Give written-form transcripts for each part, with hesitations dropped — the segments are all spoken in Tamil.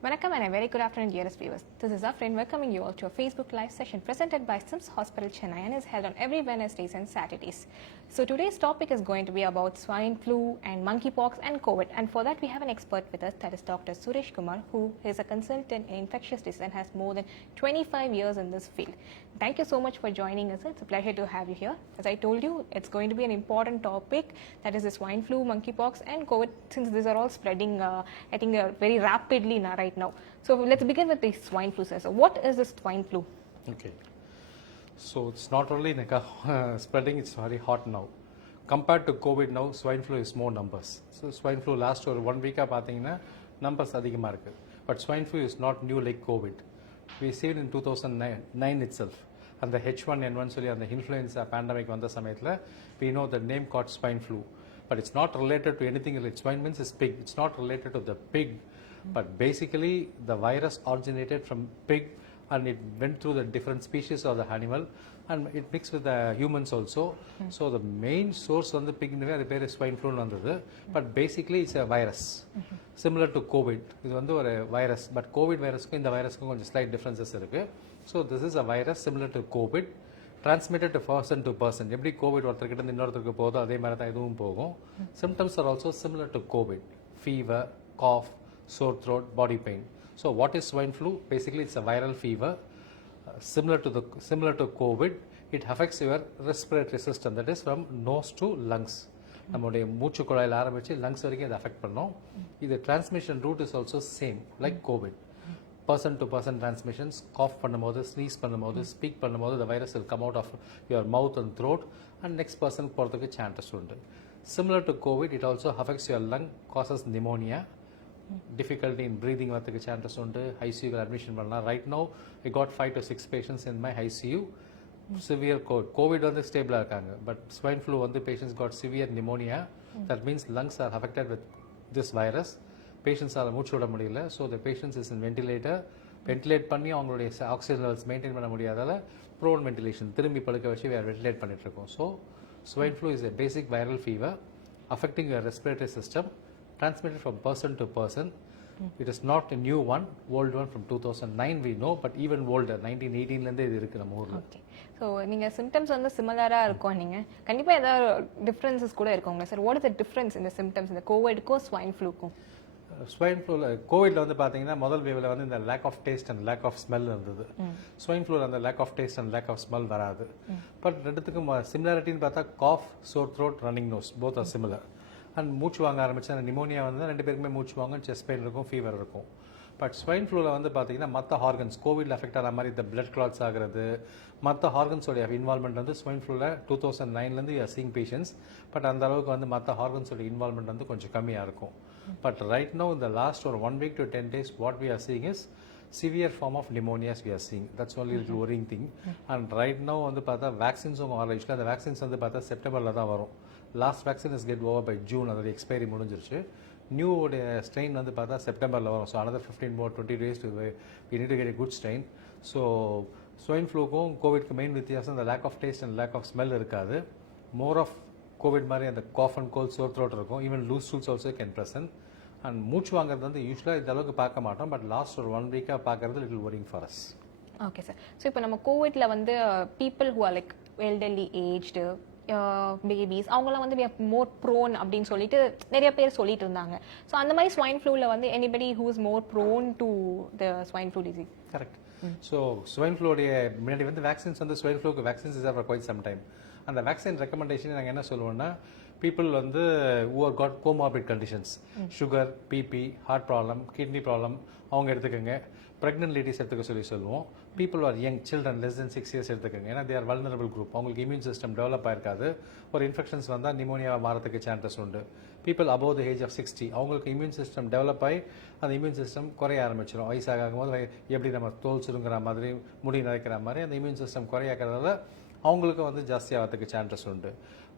Vanakkam and a very good afternoon, dearest viewers. This is our friend welcoming you all to a Facebook Live session presented by SIMS Hospital, Chennai and is held on every Wednesdays and Saturdays. So today's topic is going to be about swine flu and monkeypox and COVID. And for that, we have an expert with us, that is Dr. Suresh Kumar, who is a consultant in infectious disease and has more than 25 years in this field. Thank you so much for joining us. It's a pleasure to have you here. As I told you, it's going to be an important topic, that is the swine flu, monkeypox and COVID, since these are all spreading, I think, very rapidly right now. So let's begin with the swine flu, sir. So what is this swine flu? Okay. So it's not only spreading, it's very hot now. Compared to COVID now, swine flu is more numbers. So swine flu last or 1 week numbers அதிகமா இருக்கு. But swine flu is not new like COVID. We see it in 2009 itself. And the H1N1 சொல்லி அந்த influenza pandemic வந்த சமயத்துல we know the name called swine flu. But it's not related to anything like swine means is pig. It's not related to the pig. But basically the virus originated from pig and it went through the different species of the animal and it mixed with the humans also. So the main source on the pig அது பேர் swine flu வந்தது. But basically it's a virus. Similar to COVID. இது வந்து ஒரு virus. But COVID virusக்கும் இந்த virusக்கும் கொஞ்சம் slight differences இருக்கு. So this is a virus similar to COVID. Transmitted to person to person. எப்படி COVID ஒருத்தர்கிட்ட இருந்து இன்னொருத்தருக்கு போதோ அதே மாதிரி தான் இதுவும் போகும். Symptoms are also similar to COVID. Fever, cough, sore throat, body pain. So what is swine flu? Basically it's a viral fever similar to COVID. It affects your respiratory system, that is from nose to lungs. நம்முடைய மூச்சு குழாயில் ஆரம்பிச்சு lungs வரைக்கும் இது affect பண்ணும். இது transmission route is also same like COVID. Person to person transmissions, cough பண்ணும்போது, sneeze பண்ணும்போது, speak பண்ணும்போது the virus will come out of your mouth and throat and next person போறதுக்கு chances உண்டு. Similar to COVID, it also affects your lung, causes pneumonia. Difficulty in breathing வரதுக்கு chances உண்டு. ICU admission பண்ணலாம். Right now I got 5 to 6 patients in my ICU. Severe COVID வந்து ஸ்டேபிளா இருக்காங்க. But swine flu வந்து patients got severe pneumonia. That means lungs are affected with this virus. Patients ஆல மூச்சு விட முடியல. So the patients is in ventilator. Ventilate பண்ணி அவங்களுடைய oxygen levels maintain பண்ண முடியாதால prone ventilation திரும்பி படுக்க வச்சு we are ventilate பண்ணிட்டு இருக்கோம். So swine flu is a basic viral fever affecting your respiratory system, transmitted from person to person. It is not a new one, old one from 2009 we know, but even older 1918 ல இருந்தே இது இருக்கு நம்ம ஊர்ல. Okay. So நீங்க symptoms வந்து சிமிலரா இருக்கும் நீங்க. கண்டிப்பா ஏதாவது differences கூட இருக்குங்க sir. What is the difference in the symptoms in the COVID க்கும் swine flu க்கும்? ஸ்வைன் ஃப்ளூல கோவிட்ல வந்து பாத்தீங்கன்னா முதல் வேவ்ல வந்து இந்த lack of taste and lack of smell இருந்தது. ஸ்வைன் ஃப்ளூல அந்த lack of taste and lack of smell வராது. பட் ரெண்டுத்துக்கும் சிமிலாரிட்டின்னு பார்த்தா cough, sore throat, running nose both are similar. And மூச்சு வாங்க ஆரம்பிச்சா நிமோனியா வந்து ரெண்டு பேருக்குமே மூச்சு வாங்க, செஸ்ட் பெயின் இருக்கும், ஃபீவர் இருக்கும். பட் ஸ்வைன் ஃப்ளூவில் வந்து பார்த்தீங்கன்னா மற்ற ஹார்கன்ஸ் கோவிட்ல அஃபெக்ட் ஆன மாதிரி இந்த பிளட் கிளாட்ஸ் ஆகிறது, மற்ற ஹார்கன்ஸோடைய இன்வால்மெண்ட் வந்து ஸ்வைன் ஃப்ளூவில் 2009லேருந்து you are seeing patients. But அந்த அளவுக்கு வந்து மற்ற ஹார்கன்ஸோட இன்வால்மெண்ட் வந்து கொஞ்சம் கம்மியாக இருக்கும். பட் ரைட் நோ இந்த லாஸ்ட் ஒரு 1 week to 10 days what we are seeing is severe form of pneumonias we are seeing. That's only a little worrying thing. And right now வந்து பார்த்தா வேக்சின்ஸும் ஆரம்பிச்சுல. அந்த வேக்சின்ஸ் வந்து பார்த்தா செப்டம்பரில் தான் வரும். Last vaccine is get over by June, அதோட எக்ஸ்பைரி முடிஞ்சிருச்சு. நியூ ஸ்ட்ரெயின் வந்து பார்த்தா செப்டம்பரில் வரும். So another 15 more 20 days to we need to get a good strain. So swine ஃப்ளூக்கும் கோவிட்க்கு மெயின் வித்தியாசம் இந்த lack of taste and lack of smell இருக்காது. மோர் ஆஃப் கோவிட் மாதிரி அந்த cough and cold, sore throat இருக்கும். Even loose stools also can present. And மூச்சு வாங்குறது வந்து யூஸ்வலாக இந்த அளவுக்கு பார்க்க மாட்டோம். பட் லாஸ்ட் ஒரு 1 week பார்க்கறது little worrying for us. Okay sir. So இப்போ நம்ம கோவிட்ல வந்து people who are like elderly aged, babies, அவங்களாம் வந்து மோர் ப்ரோன் அப்படின்னு சொல்லிட்டு நிறைய பேர் சொல்லிட்டு இருந்தாங்க. ஸோ அந்த மாதிரி ஸ்வைன் ஃப்ளூவில் வந்து anybody who is more prone to the swine flu disease? Correct. So swine ஃப்ளூடைய முன்னாடி வந்து வேக்சின்ஸ் வந்து ஸ்வைன் ஃப்ளூக்கு vaccines is for quite some time. அந்த வேக்சின் ரெக்கமெண்டேஷன் நாங்கள் என்ன சொல்லுவோம்னா, பீப்புள் வந்து who have got comorbid conditions, sugar, BP, heart problem, kidney problem, அவங்க எடுத்துக்கோங்க. ப்ரெக்னென்ட் லேடிஸ் எடுத்துக்க சொல்லுவோம். People are young children less then 6 years எடுத்துக்கோங்க. ஏன்னா தே ஆர் வல்னரபிள் குரூப். அவங்களுக்கு இம்யூன் சிஸ்டம் டெவலப் ஆயிருக்காது. ஒரு இன்ஃபெக்ஷன்ஸ் வந்தால் நிமோனியா மாறதுக்கு சான்சஸ் உண்டு. People above the age of 60 அவங்களுக்கு இம்யூன் சிஸ்டம் டெவலப் ஆகி அந்த இம்யூன் சிஸ்டம் குறைய ஆரம்பிச்சிடும். வயசாகும் போது எப்படி நம்ம தோல் சுருங்குற மாதிரி, முடி நரைக்கிற மாதிரி அந்த இம்யூன் சிஸ்டம் குறையாக்கிறதால அவங்களுக்கு வந்து ஜாஸ்தியாகிறதுக்கு சான்சஸ் உண்டு.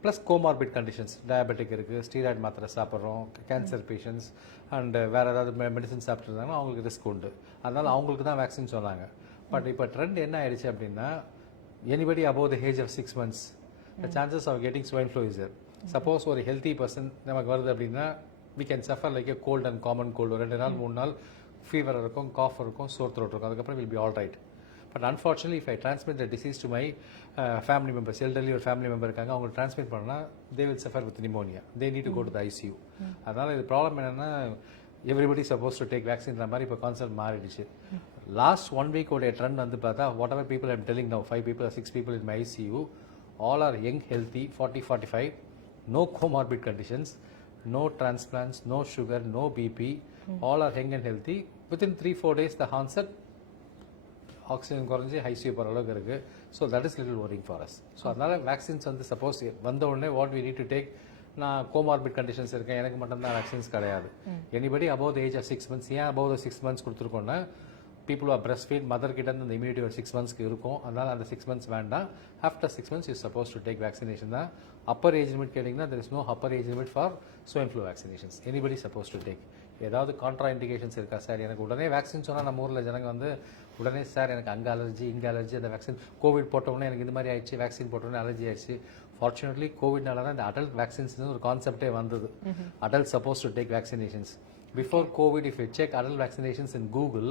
ப்ளஸ் கோமார்பிட் கண்டிஷன்ஸ், டயபெட்டிக் இருக்குது, ஸ்டீராய்டு மாத்திரை சாப்பிட்றோம், கேன்சர் பேஷண்ட்ஸ் அண்ட் வேறு ஏதாவது மெடிசன் சாப்பிட்ருந்தாங்கன்னா அவங்களுக்கு ரிஸ்க் உண்டு. அதனால் அவங்களுக்கு தான் வேக்சின் சொன்னாங்க. பட் இப்போ ட்ரெண்ட் என்ன ஆயிடுச்சு அப்படின்னா, anybody above the age of 6 months the chances of getting swine flu is there. Suppose ஒரு ஹெல்த்தி பர்சன் நமக்கு வருது அப்படின்னா we can suffer like a cold and common cold. ஒரு 2 நாள் 3 நாள் ஃபீவர் இருக்கும், காஃப் இருக்கும், சோர் த்ரோட் இருக்கும். அதுக்கப்புறம் will be all right. But unfortunately if I transmit the disease to my family members, elderly ஒரு ஃபேமிலி மெம்பர் இருக்காங்க, அவங்க ட்ரான்ஸ்மிட் பண்ணால் they will suffer with pneumonia, they need to go to the ICU. அதனால் இது ப்ராப்ளம் என்னென்னா எவ்ரிபடி சப்போஸ் டு டேக் வேக்சின்ற மாதிரி இப்போ கான்செப்ட் மாறிடுச்சு. லாஸ்ட் 1 week உடைய ட்ரெண்ட் வந்து பார்த்தா what ever people I'm telling now 5 people or 6 people in my ICU, all are young, healthy, 40-45, no comorbid conditions, no transplants, no sugar, no BP, all are young and healthy. Within 3-4 days the onset oxygen குறைஞ்சி ஐசியூ போகிற அளவுக்கு இருக்குது. So that is little worrying for us. So அதனால் வேக்சின்ஸ் வந்து சப்போஸ் வந்த உடனே what we need to take, நான் கோமார்பிட் கண்டிஷன்ஸ் இருக்கேன், எனக்கு மட்டும்தான் வேக்சின்ஸ் கிடையாது. Anybody above the age of 6 months, ஏன் அபவ் த 6 months கொடுத்துருக்கோன்னா people are breast fed, mother கிட்ட இருந்து அந்த இம்யூனிட்டி ஒரு 6 monthsக்கு இருக்கும். அதனால் அந்த 6 months வேண்டாம். After 6 months you suppose to take vaccination தான். அப்பர் ஏஜ் லிமிட் கேட்டிங்கன்னா there is no upper age limit for swine flu vaccinations. Anybody suppose to take. ஏதாவது கான்ட்ரா இண்டிகேஷன்ஸ் இருக்கா சார், எனக்கு உடனே வேக்சின் சொன்னால் நம்ம ஊரில் ஜனங்க வந்து உடனே சார் எனக்கு அங்கே அலர்ஜி, இங்கே அலர்ஜி, அந்த வேக்சின் கோவிட் போட்டவுடனே எனக்கு இந்த மாதிரி ஆயிடுச்சு, வேக்சின் போட்டவுடனே அலர்ஜி ஆயிடுச்சு. ஃபார்ச்சுனேட்லி கோவிட்னால தான் இந்த அடல்ட் வேக்சின்ஸ் ஒரு கான்செப்டே வந்தது. Adult suppose to take vaccinations. Before COVID if you check adult vaccinations in Google,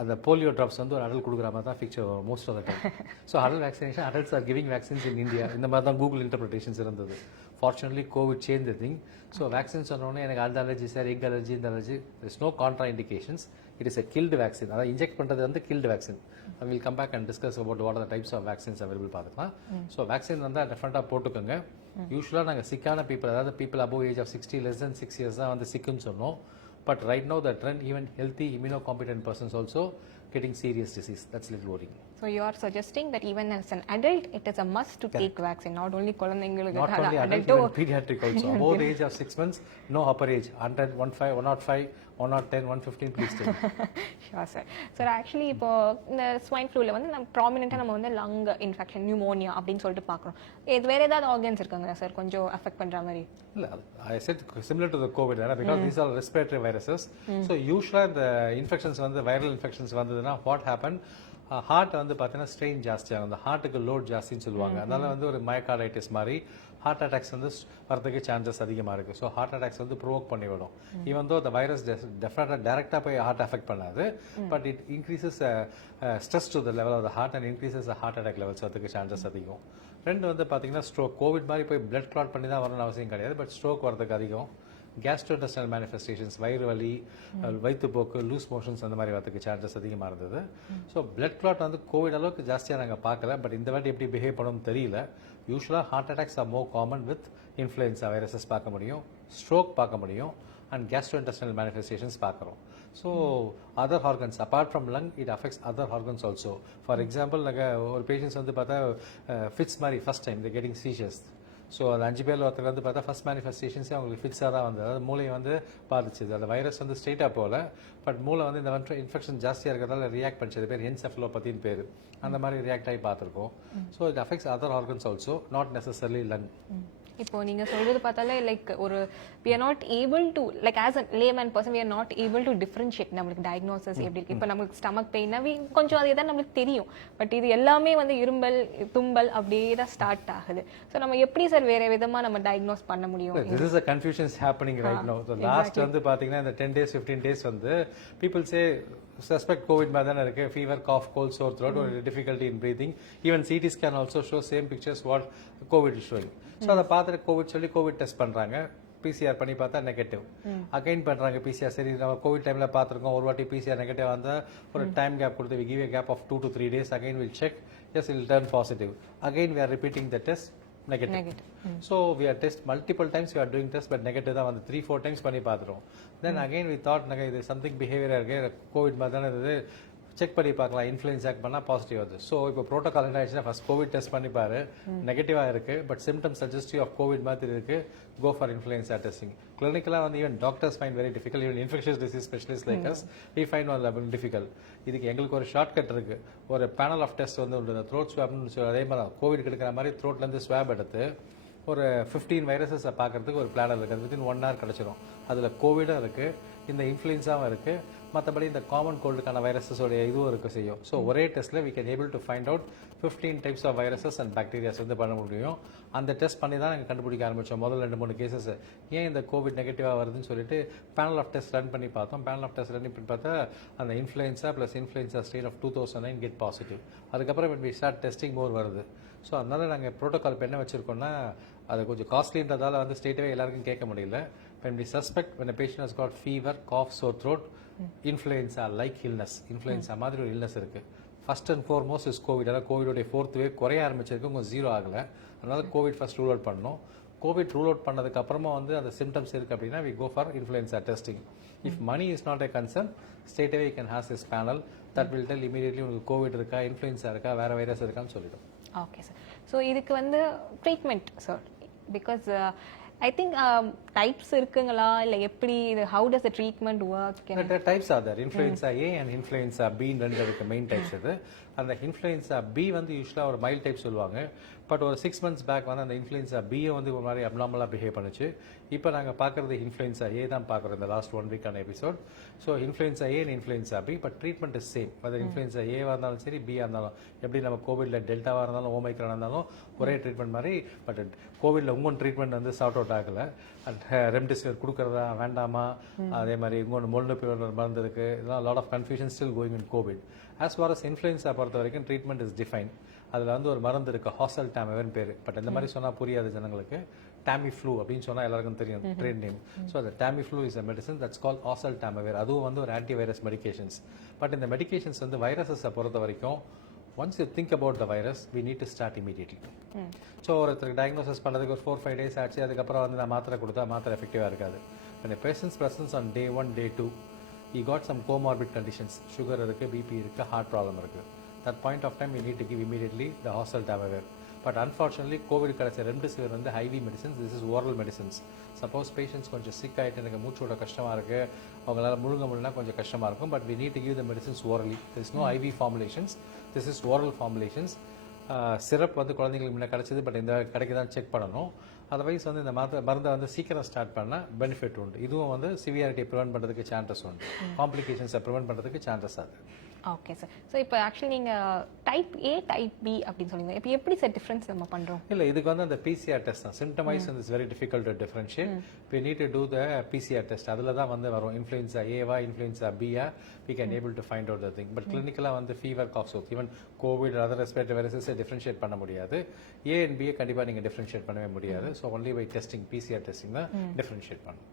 அந்த போலியோ ட்ராப்ஸ் வந்து ஒரு அடல்ட் கொடுக்குற மாதிரி தான் பிக்சர் வரும் most of the time. So adult vaccination, adults are giving vaccines in India, இந்த மாதிரி தான் கூகுள் இன்டர்பிரேஷன்ஸ் இருந்தது. Fortunately COVID change the thing. So vaccine சொன்னோடனே எனக்கு அந்த அலர்ஜி சார், எக் அலர்ஜி, இந்த allergy, is no contraindications. It is a killed vaccine. அதாவது இன்ஜெக்ட் பண்ணுறது வந்து killed vaccine. I will come back and discuss about what are the types of vaccines available பார்த்துக்கலாம். ஸோ வேக்சின் வந்து டெஃபினட்டாக போட்டுக்கோங்க. யூஸ்வலாக நாங்கள் சிக்கான பீப்புள், அதாவது people above age of 60 less than 6 years தான் வந்து சிக்குன்னு சொன்னோம். But right now the trend even healthy immunocompetent persons also getting serious disease. That's little worrying. So you are suggesting that even as an adult, it is a must to take vaccine, not only kulanengalukku, not only adult, even pediatric also. Above the age of 6 months, no upper age. 100, 105, 105, 110, 115, please tell me. Sure sir. Sir, actually இப்போ இந்த ஸ்வைன் ஃப்ளூல வந்து நம்ம ப்ராமினென்ட்டாக நம்ம வந்து லங் இன்ஃபெக்ஷன், நியூமோனியா அப்படின்னு சொல்லிட்டு பார்க்குறோம். இது வேற ஏதாவது ஆர்கன்ஸ் இருக்காங்க சார் கொஞ்சம் அஃபெக்ட் பண்ணுற மாதிரி? இல்ல, I said similar to the COVID, because these are respiratory viruses. So usually the infections வந்து viral infections வந்ததுன்னா what happened, ஹார்ட் வந்து பார்த்தீங்கன்னா ஸ்ட்ரெயின் ஜாஸ்தியாகும், அந்த ஹார்ட்டுக்கு லோட் ஜாஸ்தின்னு சொல்லுவாங்க. அதனால வந்து ஒரு மயோகார்டைட்டிஸ் மாதிரி ஹார்ட் அட்டாக்ஸ் வந்து வரதுக்கு சான்சஸ் அதிகமாக இருக்குது. ஸோ ஹார்ட் அட்டாக்ஸ் வந்து ப்ரோவோக் பண்ணிவிடும். ஈவன் தோ அந்த வைரஸ் டெஃபினட்டாக டேரெக்டாக போய் ஹார்ட் அஃபெக்ட் பண்ணாது, but it increases stress to the level of the heart and increases heart attack levels வரதுக்கு சான்சஸ் அதிகம். ரெண்டு வந்து பார்த்தீங்கன்னா ஸ்ட்ரோக், கோவிட் மாதிரி போய் பிளட் கிளாட் பண்ணி தான் வரணும்னு அவசியம் கிடையாது, பட் ஸ்ட்ரோக் வரதுக்கு அதிகம். கேஸ்ட்ரோஇன்டெஸ்டைனல் மேனிஃபெஸ்டேஷன்ஸ், வயிறு வலி, வயிற்றுப்போக்கு, லூஸ் மோஷன்ஸ் அந்த மாதிரி வரதுக்கு சான்சஸ் அதிகமாக இருந்தது. ஸோ பிளட் கிளாட் வந்து கோவிட் அளவுக்கு ஜாஸ்தியாக நாங்கள் பார்க்கல, பட் இந்த வாட்டி எப்படி பிஹேவ் பண்ணணும்னு தெரியல. யூஸ்வலாக heart attacks are more common with influenza viruses பார்க்க முடியும், ஸ்ட்ரோக் பார்க்க முடியும், அண்ட் கேஸ்ட்ரோஇன்டெஸ்டைனல் மேனிஃபெஸ்டேஷன்ஸ் பார்க்குறோம். So other organs apart from lung it affects other organs also. For example நாங்கள் ஒரு பேஷண்ட்ஸ் வந்து பார்த்தா ஃபிட்ஸ் மாதிரி first time the getting seizures. So அந்த 5 பேர் ஒருத்தர் வந்து பார்த்தா ஃபர்ஸ்ட் மேனிஃபெஸ்டேஷன்ஸே அவங்களுக்கு ஃபிட்ஸாக தான் வந்தது. அதாவது மூளையை வந்து பாதிச்சது. அந்த வைரஸ் வந்து ஸ்ட்ரெயிட்டாக போகல, பட் மூளை வந்து இந்த இன்ஃபெக்ஷன் ஜாஸ்தியாக இருக்கிறதால ரியாக்ட் பண்ணிச்சது. பேர் என்செஃபலோபதின்னு பேர். அந்த மாதிரி ரியாக்ட் ஆகி பார்த்துருக்கோம். So it affects other organs also, not necessarily lung. இப்போ நீங்க சொல்றது பார்த்தாலே லைக் ஒரு we are not able to, like as a layman person we are not able to differentiate நம்மளுக்கு diagnosis எப்படி இருக்கு. இப்போ நமக்கு ஸ்டமக் பெயின்னா கொஞ்சம் அது எதாவது நம்மளுக்கு தெரியும், பட் இது எல்லாமே வந்து இரும்பல், தும்பல் அப்படியே தான் ஸ்டார்ட் ஆகுது. ஸோ நம்ம எப்படி சார் வேற விதமா நம்ம டயக்னோஸ் பண்ண முடியும்? This is a confusion happening right now. So last வந்து பாத்தீங்கன்னா இந்த 10 days 15 days வந்து people say suspect COVID மாதிரி தானே இருக்கு, fever, cough, cold, sore throat, ஒரு difficulty in breathing. Even CT scan also show same pictures what COVID is showing. So அதை பார்த்துட்டு கோவிட் சொல்லி கோவிட் டெஸ்ட் பண்றாங்க, பிசிஆர் பண்ணி பார்த்தா நெகட்டிவ். அகைன் பண்றாங்க பிசிஆர், சரி நம்ம கோவிட் டைம்ல பார்த்துருக்கோம், ஒரு வாட்டி பிசிஆர் நெகட்டிவ் வந்தா ஒரு டைம் கேப் கொடுத்து we give a gap of 2 to 3 days, again we'll check, yes it will turn positive, again we are repeating the test, negative. So we are test multiple times, we are doing test, but negative தான் வந்து 3-4 times பண்ணி பார்த்துறோம். Then again we thought இது something behavior இருக்கு, கோவிட் மாதிரி தானே இது, செக் பண்ணி பார்க்கலாம், இன்ஃப்ளூயன்ஸா பண்ணால் பாசிட்டிவ் வருது. ஸோ இப்போ ப்ரோட்டோகால் என்ன ஆயிடுச்சுன்னா ஃபர்ஸ்ட் கோவிட் டெஸ்ட் பண்ணி பாரு, நெகட்டிவாக இருக்கு, but symptom suggestive of COVID மாதிரி இருக்கு, கோ ஃபார் இன்ஃப்ளூயன்ஸா டெஸ்டிங். கிளினிக்கலாக வந்து even doctors find very difficult, even infectious disease specialist like us we find one difficult. இதுக்கு எங்களுக்கு ஒரு ஷார்ட் கட் இருக்கு, ஒரு பேனல் ஆஃப் டெஸ்ட் வந்து உண்டு, த்ரோட் ஸ்வாப்னு சொல்லி அதே மாதிரி கோவிட் எடுக்கிற மாதிரி த்ரோட்லேருந்து ஸ்வாப் எடுத்து ஒரு 15 வைரஸஸை பார்க்கறதுக்கு ஒரு பிளானர் இருக்குது, அது வித்தின் 1 hour கிடச்சிரும். அதில் கோவிடும் இருக்குது, இந்த இன்ஃப்ளூயன்ஸாவும் இருக்குது, மற்றபடி இந்த காமன் கோல்டுக்கான வைரஸஸோடைய இதுவும் இருக்க செய்யும். ஸோ ஒரே டெஸ்ட்டில் we can able to find out 15 types of viruses and bacteria வந்து பண்ண முடியும். அந்த டெஸ்ட் பண்ணி தான் நாங்கள் கண்டுபிடிக்க ஆரம்பித்தோம். முதல்ல 2-3 கேசஸ் ஏன் இந்த கோவிட் நெகட்டிவாக வருதுன்னு சொல்லிட்டு பேனல் ஆஃப் டெஸ்ட் ரன் பண்ணி பார்த்தோம். பேனல் ஆஃப் டெஸ்ட் ரன் பண்ணி பார்த்தா அந்த influenza plus influenza strain of 2009 get positive. அதுக்கப்புறம் when we start testing more வருது. ஸோ அதனால நாங்கள் ப்ரோட்டோகால் இப்போ என்ன வச்சுருக்கோம்னா அது கொஞ்சம் காஸ்ட்லின்றதால வந்து ஸ்ட்ரெயிட்டாகவே எல்லாருக்கும் கேட்க முடியல. when we suspect when a patient has got fever, cough, sore throat, influenza like illness, influenza மாதிரி ஒரு illness இருக்கு. First and foremost is Covid. அதாவது கோவிடோடைய 4th wave குறைய ஆரம்பிச்சிருக்கு, கொஞ்சம் ஜீரோ ஆகலை. அதனால கோவிட் ஃபர்ஸ்ட் ரூல் அவுட் பண்ணோம். கோவிட் ரூல் அவுட் பண்ணதுக்கு அப்புறமா வந்து அந்த சிம்டம்ஸ் இருக்கு அப்படின்னா we go for influenza testing. If money is not a concern, straight away you can ask this panel that will tell immediately உங்களுக்கு கோவிட் இருக்கா, இன்ஃப்ளூயன்ஸா இருக்கா, வேற வைரஸ் இருக்கான்னு சொல்லிடும். Okay sir. ஸோ இதுக்கு வந்து treatment sir, because I think types இருக்குங்களா இல்லை எப்படி இது, how does the treatment work? Types are there. Influenza A and influenza பின்னு ரெண்டு இருக்கு மெயின் டைப்ஸ். இது அந்த இன்ஃப்ளூயன்ஸா பி வந்து யூஸ்வலாக ஒரு மைல்ட் டைப் சொல்லுவாங்க. பட் ஒரு 6 months பேக் வந்து அந்த இன்ஃப்ளூயன்ஸா பியை வந்து ஒரு மாதிரி அப்நார்மலாக பிஹேவ் பண்ணுச்சு. இப்போ நாங்கள் பார்க்குறது இன்ஃப்ளூயன்ஸா ஏ தான் பார்க்குறோம் இந்த last 1 week episode. So influenza A and influenza B, but treatment is same. அது இன்ஃப்ளூயன்ஸா ஏவாக இருந்தாலும் சரி, பியாக இருந்தாலும், எப்படி நம்ம கோவிட்ல டெல்டாவாக இருந்தாலும் ஓமைக்ரானாக இருந்தாலும் ஒரே ட்ரீட்மெண்ட் மாதிரி. பட் கோவிட்ல உங்கள் ட்ரீட்மெண்ட் வந்து சார்ட் அவுட் ஆகலை. ரெம்டெசிவிர் கொடுக்குறதா வேண்டாமா, அதே மாதிரி இன்னொன்று மொல்னுபிரல் மருந்து இருக்கு. இதெல்லாம் lot of confusion still going in COVID. As far as influenza பொறுத்த வரைக்கும் ட்ரீட்மெண்ட் இஸ் டிஃபைன். அதில் வந்து ஒரு மருந்து இருக்கு, ஹாசல் டேமவேர்னு பேர். பட் இந்த மாதிரி சொன்னால் புரியாது ஜனங்களுக்கு. டாமி ஃப்ளூ அப்படின்னு சொன்னால் எல்லாருக்கும் தெரியும் ட்ரேட் நேம். ஸோ அந்த Tamiflu is a medicine that's call oseltamivir. அதுவும் வந்து ஒரு ஆன்டி வைரஸ் மெடிகேஷன்ஸ். பட் இந்த மெடிகேஷன்ஸ் வந்து வைரஸஸை பொறுத்த வரைக்கும் once you think about the virus, we need to start immediately. So ஒருத்தருக்கு டயக்னோசிஸ் பண்ணதுக்கு ஒரு 4-5 days ஆச்சு. அதுக்கப்புறம் வந்து நான் மாத்திரை கொடுத்தா மாத்திரை எஃபெக்டிவாக இருக்காது. when a patient's presence on day 1, day 2, he got some comorbid conditions, sugar இருக்கு, பிபி இருக்கு, ஹார்ட் ப்ராப்ளம் இருக்கு. that point of time we need to give immediately the hostile tamavir. But unfortunately COVID கிடைச்ச ரெம்டெசிவிர் வந்து IV medicines, this is oral medicines. Suppose patients கொஞ்சம் sick ஆகிட்டு எனக்கு மூச்சோட கஷ்டமாக இருக்குது, அவங்களால முழுங்க முடியலனா கொஞ்சம் கஷ்டமாக இருக்கும். But we need to give the medicines orally. There is no IV formulations, this is oral formulations. Syrup வந்து குழந்தைங்களுக்கு முன்னே கிடச்சிது, பட் இந்த கடைக்கு தான் செக் பண்ணணும். அதர்வைஸ் வந்து இந்த மருந்தை வந்து சீக்கிரம் ஸ்டார்ட் பண்ணால் பெனிஃபிட் உண்டு. இதுவும் வந்து சிவியாரிட்டியை ப்ரிவென்ட் பண்ணுறதுக்கு சான்சஸ் உண்டு, காம்ப்ளிகேஷன்ஸை ப்ரிவென்ட் பண்ணுறதுக்கு சான்சஸ் ஆகுது. Okay sir. ஸோ இப்போ ஆக்சுவலி நீங்கள் டைப் ஏ டைப் பி அப்படின்னு சொல்லுங்க. இப்போ எப்படி சார் டிஃப்ரென்ஸ் நம்ம பண்ணுறோம்? இல்லை, இதுக்கு வந்து அந்த பிசிஆர் டெஸ்ட் தான். சிம்டமைஸ் வந்து is very difficult to differentiate. We need to do the PCR test. அதில் தான் வந்து வரும் இன்ஃப்ளூயன்ஸா ஏவா இன்ஃப்ளூயன்ஸா பியா, we can able to find out the thing. But கிளினிக்கலாக வந்து ஃபீவர், காஃப், சோப், ஈவன் கோவிட் அதர் ரெஸ்பிரேட்டரி வைரஸஸை டிஃபரன்ஷியேட் பண்ண முடியாது. ஏ அண்ட் பியை கண்டிப்பாக நீங்கள் டிஃபரன்ஷியேட் பண்ணவே முடியாது. So only by testing, PCR testing தான் டிஃபரன்ஷியேட் பண்ணணும்.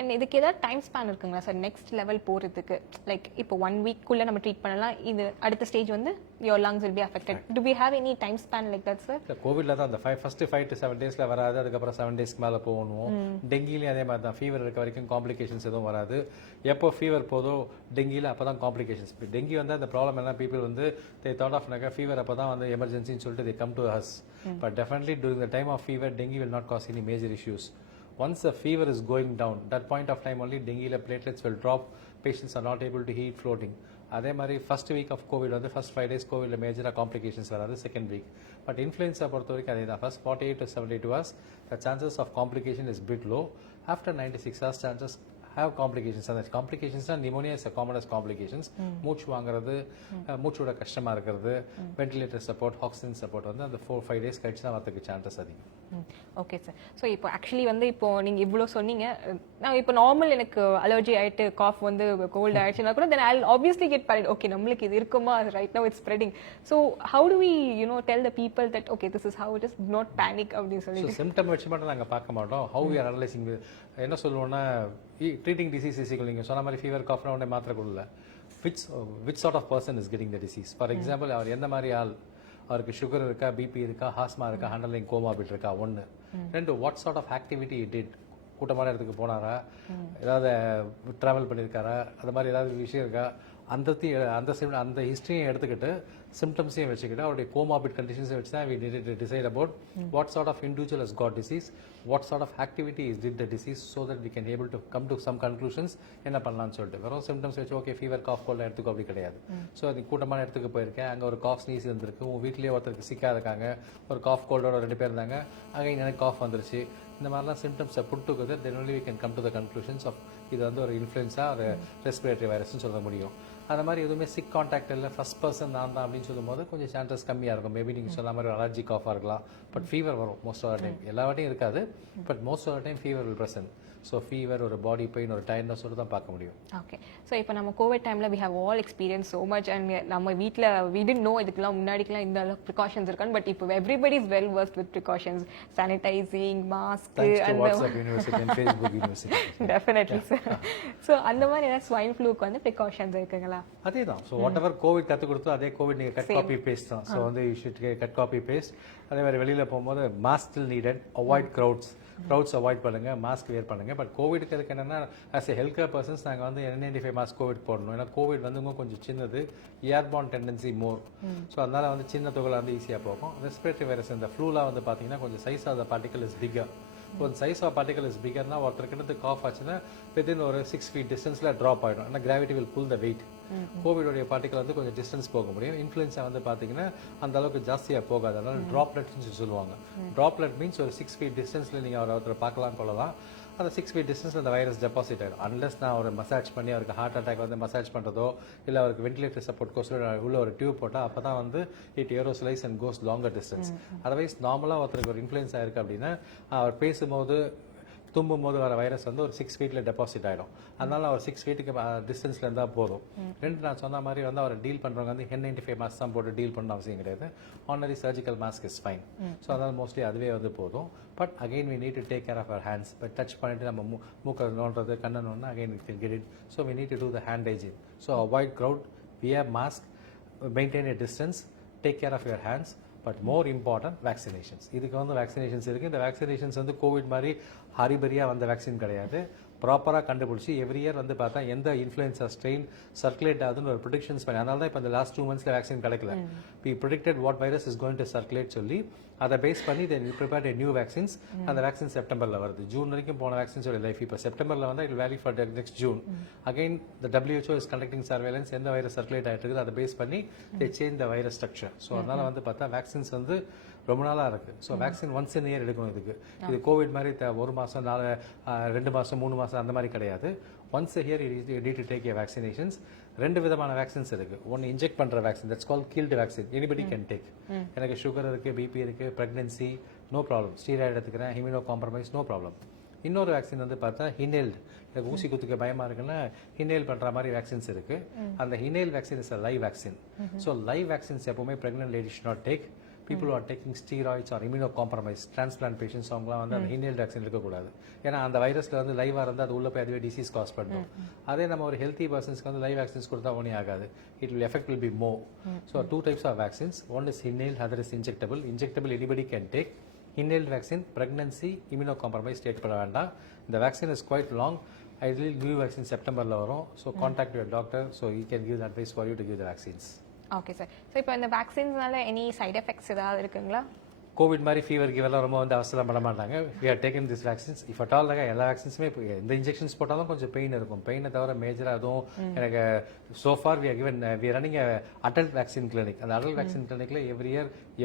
அண்ட் இதுக்கு ஏதாவது டைம் ஸ்பேன் இருக்குங்களா சார் நெக்ஸ்ட் லெவல் போகிறதுக்கு? லைக் இப்போ 1 week-குள்ளே நம்ம ட்ரீட் பண்ணலாம், இது அடுத்த ஸ்டேஜ் வந்து your lungs will be affected. Do we have any time span like that sir? கோவிட்ல தான் அந்த ஃபர்ஸ்ட் 5 to 7 days வராது, அதுக்கப்புறம் 7 daysக்கு மேலே போகணும். டெங்கிலையும் அதே மாதிரி தான், ஃபீவர் இருக்க வரைக்கும் காம்ப்ளிகேஷன்ஸ் எதுவும் வராது. எப்போ ஃபீவர் போதோ டெங்கியில் அப்போ தான் காம்ப்ளிகேஷன்ஸ். டெங்கி வந்து அந்த ப்ராப்ளம் என்ன, பீப்புள் வந்து தே தாட் ஆஃப் ஃபீவர் அப்போ தான் வந்து எமர்ஜென்சின்னு சொல்லிட்டு they come to us. But definitely during the time of fever dengue will not cause any major issues. Once the fever is going down, that point of time only dengue platelets will drop, patients are not able to eat floating. அதே மாதிரி ஃபர்ஸ்ட் வீக் ஆஃப் கோவிட் வந்து ஃபர்ஸ்ட் 5 days கோவிட்ல மேஜராக காம்ப்ளிகேஷன்ஸ் வராது. செகண்ட் வீக் பட் இன்ஃப்ளூயன்ஸா பொறுத்த வரைக்கும் அதே தான். First 48 to 72 hours the chances of complication is bit low. After 96 hours chances have complications. அந்த காம்ப்ளிகேஷன்ஸ்னா நிமோனியா இஸ் காமனஸ்ட் காம்ப்ளிகேஷன்ஸ். மூச்சு வாங்குறது, மூச்சோட கஷ்டமாக இருக்கிறது, வென்டிலேட்டர் சப்போர்ட், ஆக்சிஜன் சப்போர்ட் வந்து அந்த 4-5 days கழிச்சு தான் வரதுக்கு சான்சஸ் அதிகம். Okay sir. ஸோ இப்போ ஆக்சுவலி வந்து இப்போ நீங்கள் இவ்வளோ சொன்னீங்க, நான் இப்போ நார்மல் எனக்கு அலர்ஜி ஆகிட்டு காஃப் வந்து கோல்டு ஆயிடுச்சுன்னா கூட then I obviously get panic. Okay நம்மளுக்கு இது இருக்குமா, right now it's spreading. So how do we tell the people that okay this is how it is, not panic அப்படின்னு சொல்லி? சிம்டம் வச்சு மட்டும் நாங்கள் பார்க்க மாட்டோம். How we are analysing. என்ன சொல்லுவோம்னா ட்ரீட்டிங் டிசீஸ் இசிக்கல், நீங்கள் சொன்ன மாதிரி ஃபீவர் காஃப்னா உடனே மாத்திரை கொடுல. Which sort of person is getting the disease. For example அவர் எந்த மாதிரி ஆள், அவருக்கு சுகர் இருக்கா, பிபி இருக்கா, ஹாஸ்மா இருக்கா, அண்டர்லைங் கோமாபிட் இருக்கா, 1. 2 what sort of activity it did. கூட்டமான இடத்துக்கு போனாரா, ஏதாவது ட்ராவல் பண்ணியிருக்காரா, அந்த மாதிரி ஏதாவது விஷயம் இருக்கா, அந்த ஹிஸ்ட்ரியை எடுத்துக்கிட்டு சிம்டம்ஸையும் வச்சுக்கிட்டு அவருடைய கோமாபிட் கண்டிஷன்ஸை வச்சு தான் we needed to decide about what sort of individual has got disease, what sort of activity is did the disease, so that we can able to come to some conclusions என்ன பண்ணலாம்னு சொல்லிட்டு. வெறும் சிம்டம்ஸ் வச்சு ஓகே ஃபீவர் காஃப் கோல்ட் எடுத்துக்கோ அப்படி கிடையாது. ஸோ அது கூட்டமான இடத்துக்கு போயிருக்கேன், அங்கே ஒரு காஃப் ஸ்னீஸ் இருந்திருக்கு, உங்கள் வீட்லேயே ஒருத்தருக்கு சிக்காக இருக்காங்க, ஒரு காஃப் கோல்டோட 2 பேர் இருந்தாங்க, அங்கே எனக்கு காஃப் வந்துருச்சு. இந்த மாதிரிலாம் சிம்டம்ஸை put together, then only we can come to the conclusions of இது வந்து ஒரு இன்ஃப்ளூயன்ஸா ஒரு ரெஸ்பிரேட்டரி வைரஸ்னு சொல்ல முடியும். அந்த மாதிரி எதுவுமே சிக் கான்டாக்ட் இல்லை, ஃபர்ஸ்ட் பர்சன் நான் தான் அப்படின்னு சொல்லும்போது கொஞ்சம் சான்சஸ் கம்மியாக இருக்கும். மேபி நீங்கள் சொன்ன மாதிரி அலர்ஜி காஃபாக இருக்கலாம், பட் ஃபீவர் வரும் மோஸ்ட் ஆஃப் த டைம். எல்லா வாட்டியும் இருக்காது, but most of the time fever will present. So fever, ஒரு பாடி பெயின், ஒரு டயர்ட்னஸோடு தான் பார்க்க முடியும். ஓகே. ஸோ இப்போ நம்ம கோவிட் டைமில் we have all experience so much and நம்ம வீட்டில் வி டிட் நோ இதுக்கெல்லாம் முன்னாடிக்கெல்லாம் இந்த அளவுக்கு ப்ரிகாஷன்ஸ் இருக்கான்னு. பட் இப்போ everybody is well worst with precautions, sanitising, mask, definitely sir. So அந்த மாதிரி ஏதாவது ஸ்வைன் ஃப்ளூக்கு வந்து ப்ரிகாஷன்ஸ் இருக்குங்களா? அதே தான். ஸோ வாட் எவர் கோவிட் கற்றுக் கொடுத்தோம் அதே கோவிட் நீங்கள் கட் காப்பி பேஸ்ட் தான். ஸோ வந்து you should cut copy paste. அதே மாதிரி வெளியில் போகும்போது mask still needed, avoid crowds avoid பண்ணுங்க, மாஸ்க் வேர் பண்ணுங்க. பட் கோவிடுக்கு அதுக்கு என்னன்னா as a health care persons நாங்கள் வந்து N95 மாஸ்க் கோவிட் போடணும். ஏன்னா கோவிட் வந்து கொஞ்சம் சின்னது, ஏர்பார்ன் டெண்டன்சி மோர். ஸோ அதனால வந்து சின்ன தொகை வந்து ஈஸியாக போகும். ரெஸ்பிரேட்டரி வைரஸ் இந்த ஃப்ளூலாம் வந்து பார்த்தீங்கன்னா கொஞ்சம் size of the particle is bigger. ஒரு சைஸ் ஆஃப் பார்ட்டிகல் இஸ் பிகர்னா ஒருத்தருக்கு காஃப் ஆச்சுன்னா வித்தின் ஒரு 6 feet டிஸ்டன்ஸில் ட்ராப் ஆகிடும். ஆனால் gravity will pull the weight. கோவிடோடைய பார்ட்டிகல் வந்து கொஞ்சம் டிஸ்டன்ஸ் போக முடியும். இன்ஃப்ளூயன்ஸா வந்து பார்த்தீங்கன்னா அந்த அளவுக்கு ஜாஸ்தியாக போகாது, அதனால ட்ராப்லெட்ஸ்னு சொல்லுவாங்க. ட்ராப்லெட் மீன்ஸ் ஒரு 6 feet டிஸ்டன்ஸில் நீங்கள் ஒருத்தர் பார்க்கலாம் கொள்ளலாம். அந்த 6 feet டிஸ்டன்ஸில் அந்த வைரஸ் டெபாசிட் ஆகிடும். அன்லெஸ் நான் ஒரு மசாஜ் பண்ணி அவருக்கு ஹார்ட் அட்டாக் வந்து மசாஜ் பண்ணுறதோ இல்லை அவருக்கு வென்டிலேட்டர் சப்போர்ட் கோர்ஸில் உள்ள ஒரு டியூப் போட்டால் அப்போ தான் வந்து it aerosolise and goes longer distance. Otherwise நார்மலாக ஒருத்தருக்கு ஒரு இன்ஃப்ளூயன்ஸ் ஆயிருக்கு அப்படின்னா அவர் பேசும்போது தும்பும் போது வர வைரஸ் வந்து ஒரு 6 feet டெபாசிட் ஆகிடும். அதனால அவர் 6 feet டிஸ்டன்ஸ்ல இருந்தால் போதும். நான் சொன்ன மாதிரி வந்து அவர் டீல் பண்ணுறவங்க வந்து N95 மாஸ்க் தான் போட்டு டீல் பண்ண அவசியம் கிடையாது. Ordinary surgical mask is fine. So அதனால் மோஸ்ட்லி அதுவே வந்து போதும். But again we need to take care of our hands. But touch பண்ணிட்டு நம்ம மூக்கை நோண்டுறது, கண்ணை நோண்டா again it will get it. So we need to do the hand hygiene. So avoid crowd, wear mask, maintain a distance, take care of your hands. But more important vaccinations. இதுக்கு வந்து வேக்சினேஷன்ஸ் இருக்குது. இந்த வேக்சினேஷன்ஸ் வந்து கோவிட் மாதிரி ஹரிபரியாக வந்த வேக்சின் கிடையாது. ப்ராப்பராக கண்டுபிடிச்சி எவ்ரி இயர் வந்து பார்த்தா எந்த இன்ஃப்ளூயன்ஸா ஸ்ட்ரெயின் சர்க்குலேட் ஆகுதுன்னு ஒரு ப்ரிடிக்ஷன்ஸ் பண்ணி, அதனால தான் இப்போ இந்த லாஸ்ட் 2 months வேக்சின் கிடைக்கல. We predicted what virus is going to circulate சொல்லி அதை பேஸ் பண்ணி then we prepared a new vaccines. அந்த வேக்சின் செப்டம்பரில் வருது. ஜூன் வரைக்கும் போன வேக்சின்ஸோட லைஃப் இப்போ செப்டம்பரில் வந்து it value for next June. Again the WHO is conducting surveillance. எந்த வைரஸ் சர்க்குலேட் ஆகிட்டு இருக்குது அதை பேஸ் பண்ணி they change the virus structure. So அதனால வந்து பார்த்தா வேக்சின்ஸ் வந்து ரொம்ப நாளாக இருக்குது. So vaccine once in year எடுக்கணும். இது கோவிட் மாதிரி 1 மாதம் 2 மாதம் 3 மாதம் அந்த மாதிரி கிடையாது. Once a year you need to take your vaccinations. 2 விதமான வேக்சின்ஸ் இருக்கு. ஒன்று இன்ஜெக்ட் பண்ற vaccine, that's called கீல்டு vaccine. Anybody can take. எனக்கு சுகர் இருக்கு, பிபி இருக்கு, பிரெக்னன்சி, நோ ப்ராப்ளம். ஸ்டீராய்டு எடுத்துக்கிறேன், ஹிமினோ காம்ப்ரமைஸ், நோ ப்ராப்ளம். இன்னொரு வேக்சின் வந்து பார்த்தா ஹினேல்டு. எனக்கு ஊசி குத்துக்க பயமா இருக்குன்னா ஹினேல் பண்ற மாதிரி வேக்சின்ஸ் இருக்கு. அந்த inhale vaccine is a live vaccine. So live vaccines எப்பவுமே pregnant lady should not take. people who are taking steroids or immunocompromised transplant patients அவங்களாம் வந்து அந்த inhaled vaccine எடுக்கக்கூடாது. ஏன்னா அந்த வைரஸ்ல வந்து லைவாக இருந்தால் அது உள்ள போய் அதுவே டிசீஸ் காஸ் பண்ணும். அதே நம்ம ஒரு ஹெல்த்தி பர்சன்ஸ்க்கு வந்து லைவ் வேக்சின்ஸ் கொடுத்தா ஒன்றும் ஆகாது. It will effect will be more. So 2 types of vaccines. One is inhaled, other is injectable. Injectable anybody can take. Inhaled vaccine, pregnancy, immunocompromised take பண்ண வேண்டாம். இந்த vaccine is quite long. Ideally new vaccine செப்டம்பரில் வரும். So contact your doctor. So he can give the advice for you to give the vaccines. Okay sir. So இப்போ இந்த வேக்சின்ஸ்னால எனி சைட் எஃபெக்ட்ஸ் ஏதாவது இருக்குங்களா? கோவிட் மாதிரி ஃபீவர் கீவர்லாம் ரொம்ப வந்து அவசரம் பண்ண மாட்டாங்க. We are taken this vaccines. If at all எல்லா வேக்சின்ஸுமே இந்த இன்ஜெக்ஷன்ஸ் போட்டாலும் கொஞ்சம் பெயின் இருக்கும். பெயினை தவிர மேஜராக அதுவும் எனக்கு so far we are given we are running adult vaccine clinic. அந்த அடல்ட் வேக்சின் கிளினிக்ல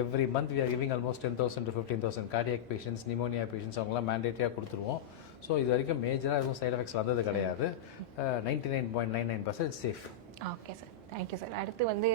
every month we are giving almost 10,000 to 15,000 cardiac patients, pneumonia patients அவங்களாம் மேண்டேட்டரியாக கொடுத்துருவோம். ஸோ இது வரைக்கும் மேஜராக எதுவும் சைட் எஃபெக்ட்ஸ் வந்தது கிடையாது. 99.99% safe. Okay sir, thank you sir. அடுத்து வந்து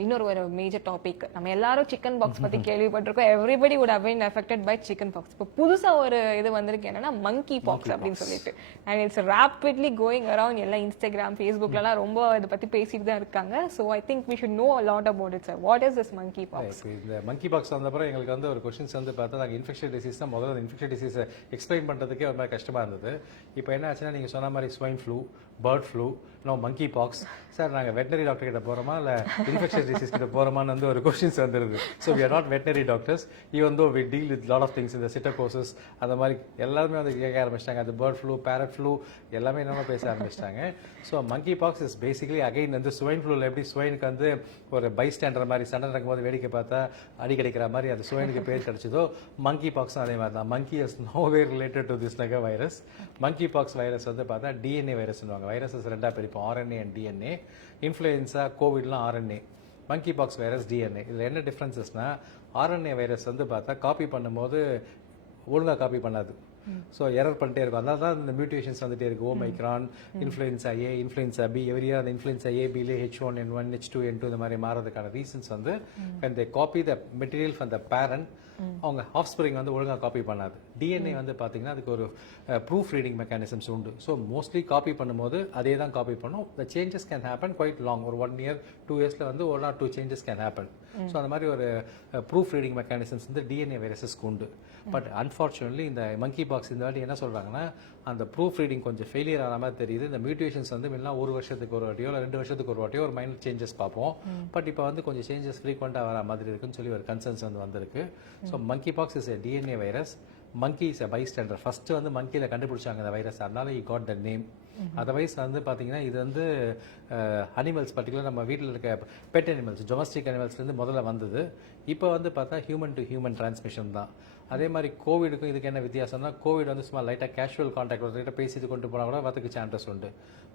இன்னொரு ஒரு மேஜர் டாபிக். நம்ம எல்லாரும் சிக்கன் பாக்ஸ் பத்தி கேள்விப்பட்டிருக்கோம். Everybody would have been affected by chickenpox. இப்போ புதுசா ஒரு இது வந்திருக்கு, என்னன்னா மங்கி பாக்ஸ் அப்படின்னு சொல்லிட்டு. And it's rapidly going around. எல்லாம் இன்ஸ்டாகிராம், ஃபேஸ்புக்லாம் ரொம்ப இதை பத்தி பேசிட்டு தான் இருக்காங்க. So I think we should know a lot about it sir. What is this monkeypox? இந்த மங்கி பாக்ஸ் வந்தப்பறம் எங்களுக்கு வந்து ஒரு கொஸ்டின்ஸ் வந்து பார்த்தா நாங்கள் இன்ஃபெக்ஷன் டிசீஸ் தான் முதல்ல இன்ஃபெக்ஷன் டிசீஸை எக்ஸ்பிளைன் பண்ணுறதுக்கே ஒரு மாதிரி கஷ்டமாக இருந்தது. இப்போ என்ன ஆச்சுன்னா நீங்கள் சொன்ன மாதிரி swine flu, bird flu, no மங்கி பாக்ஸ். சார் நாங்கள் வெட்டினரி டாக்டர் கிட்ட போகிறோமா இல்லை இன்ஃபெக்ஷன் டிசீஸ் கிட்ட போகிறோமான்னு வந்து ஒரு கொஸ்டின்ஸ் வந்துருது. So we are not veterinary doctors. Even though we deal with lot of things. இந்த சிட்டகோசஸ் அந்த மாதிரி எல்லாருமே வந்து கேட்க ஆரம்பிச்சிட்டாங்க. அது பேர்ட் ஃப்ளூ, பேரட் ஃப்ளூ எல்லாமே என்னமோ பேச ஆரம்பிச்சிட்டாங்க. So monkey box is basically again வந்து ஸ்வைன் ஃப்ளூவில் எப்படி ஸ்வைனுக்கு வந்து ஒரு பைஸ்டாண்டர் மாதிரி சண்டை நடக்கும்போது வேடிக்கை பார்த்தா அடி கிடைக்கிற மாதிரி அது ஸ்வைனுக்கு பேர் கிடைச்சதோ, மங்கி பாக்ஸும் அதே மாதிரி தான். Monkey is no way related to this நக வைரஸ். மங்கி பாக்ஸ் வைரஸ் வந்து பார்த்தா டிஎன்ஏ வைரஸ்னுவாங்க. வைரஸஸ் 2ஆக பிரிப்போம், ஆர்என்ஏ அண்ட் டிஎன்ஏ. இன்ஃப்ளூயன்ஸா, கோவிட்லாம் RNA, monkey pox virus DNA. இதில் என்ன டிஃப்ரென்சஸ்னா, ஆர்என்ஏ வைரஸ் வந்து பார்த்தா காப்பி பண்ணும்போது ஒழுங்காக காப்பி பண்ணாது. ஸோ எரர் பண்ணிட்டே இருக்கும். அதனால தான் இந்த மியூட்டேஷன்ஸ் வந்துட்டே இருக்கு. Omicron, influenza A, influenza B, every year அந்த இன்ஃப்ளூயன்ஸா ஏ பிலே H1N1 H2N2 இந்த மாதிரி மாறதுக்கான ரீசன்ஸ் வந்து when they copy the material from the parent, அவங்க ஆஃப்ஸ்பிரிங் வந்து ஒழுங்காக காப்பி பண்ணாது. டிஎன்ஏ வந்து பார்த்தீங்கன்னா அதுக்கு ஒரு ப்ரூஃப் ரீடிங் மெக்கானிசம்ஸ் உண்டு. ஸோ மோஸ்ட்லி காப்பி பண்ணும்போது அதே தான் காப்பி பண்ணும். The changes can happen quite long. ஒரு 1 year 2 yearsல வந்து 1 or 2 changes can happen. So அந்த மாதிரி ஒரு ப்ரூஃப் ரீடிங் மெக்கானிசம்ஸ் வந்து டிஎன்ஏ வைரஸஸ்க்கு உண்டு. பட் அன்ஃபார்ச்சுனேட்லி இந்த மங்கி பாக்ஸ் இந்த வாட்டி என்ன சொல்கிறாங்கன்னா, அந்த ப்ரூஃப் ரீடிங் கொஞ்சம் ஃபெயிலியர் ஆன மாதிரி தெரியுது. இந்த மியூட்டேஷன்ஸ் வந்து முன்னா 1 வருஷத்துக்கு ஒரு வாட்டியோ இல்லை 2 வருஷத்துக்கு ஒரு வாட்டியோ ஒரு மைனர் சேஞ்சஸ் பார்ப்போம். பட் இப்போ வந்து கொஞ்சம் சேஞ்சஸ் ஃப்ரீக்வெண்ட்டாக வர மாதிரி இருக்குன்னு சொல்லி ஒரு கன்சர்ன்ஸ் வந்து வந்திருக்கு. So monkey box is a DNA virus. Monkey is a bystander. First வந்து மங்கியில் கண்டுபிடிச்சாங்க இந்த வைரஸ், அதனால he got the name. Otherwise வந்து பார்த்தீங்கன்னா இது வந்து அனிமல்ஸ், பர்டிகுலர் நம்ம வீட்டில் இருக்க பெட் அனிமல்ஸ், டொமஸ்டிக் அனிமல்ஸ்லேருந்து முதல்ல வந்தது. இப்போ வந்து பார்த்தா ஹியூமன் டு ஹியூமன் டிரான்ஸ்மிஷன் தான். அதே மாதிரி கோவிடுக்கும் இதுக்கு என்ன வித்தியாசம்னா, கோவிட் வந்து சும்மா லைட்டாக கேஷுவல் கான்டாக்ட் ஒருத்தர்கிட்ட பேசிட்டு கொண்டு போனால் கூட வரதுக்கு சான்சஸ் உண்டு.